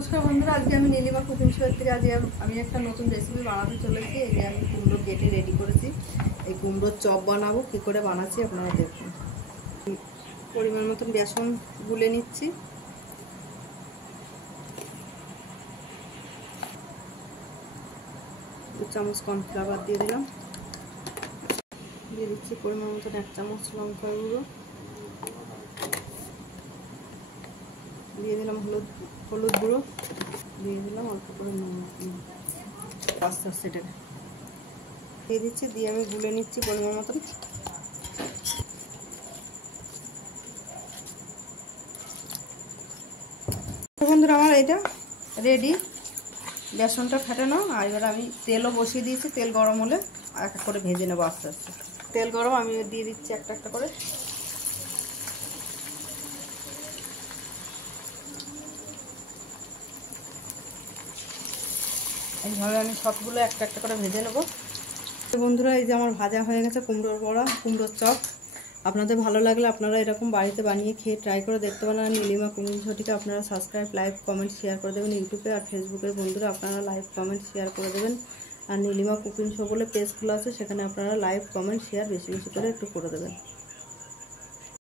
নমস্কার বন্ধুরা, আজকে আমি নীলিমা কুকিং শো থেকে আমি একটা নতুন রেসিপি বানাতে চলেছি। এই যে আমি কুমড়ো কেটে রেডি করেছি। এই কুমড়োর চপ বানাবো। কী করে বানাচ্ছি আপনারা দেখুন। পরিমাণ মতন বেসন গুলে নিচ্ছি। দু চামচ কর্নফ্লাওয়ার দিয়ে দিলাম। দিয়ে দিচ্ছি পরিমাণ মতন 1 চামচ লঙ্কার গুঁড়ো। দিয়ে দিলাম হলুদ গুঁড়ো। দিয়ে দিলাম অল্প করে নুন। আস্তে আস্তে এটাকে দিয়ে দিচ্ছি। দিয়ে আমি গুলে নিচ্ছি পরিমাণ মতন। বন্ধুরা আমার এটা রেডি, বেসনটা ফেটানো। আর এবার আমি তেলও বসিয়ে দিয়েছি। তেল গরম হলে এক এক করে ভেজে নেবো আস্তে আস্তে। তেল গরম, আমি দিয়ে দিচ্ছি একটা একটা করে। এইভাবে আমি সবগুলো একটা একটা করে ভেজে নেবো। বন্ধুরা এই যে আমার ভাজা হয়ে গেছে কুমড়োর বড়া, কুমড়োর চপ। আপনাদের ভালো লাগলে আপনারা এরকম বাড়িতে বানিয়ে খেয়ে ট্রাই করে দেখতে পারেন। আর নীলিমা কুকিং শোটিকে আপনারা সাবস্ক্রাইব, লাইক, কমেন্ট, শেয়ার করে দেবেন ইউটিউবে আর ফেসবুকে। বন্ধুরা আপনারা লাইক, কমেন্ট, শেয়ার করে দেবেন। আর নীলিমা কুকিং শো বলে পেজগুলো আছে, সেখানে আপনারা লাইক, কমেন্ট, শেয়ার বেশি বেশি করে একটু করে দেবেন।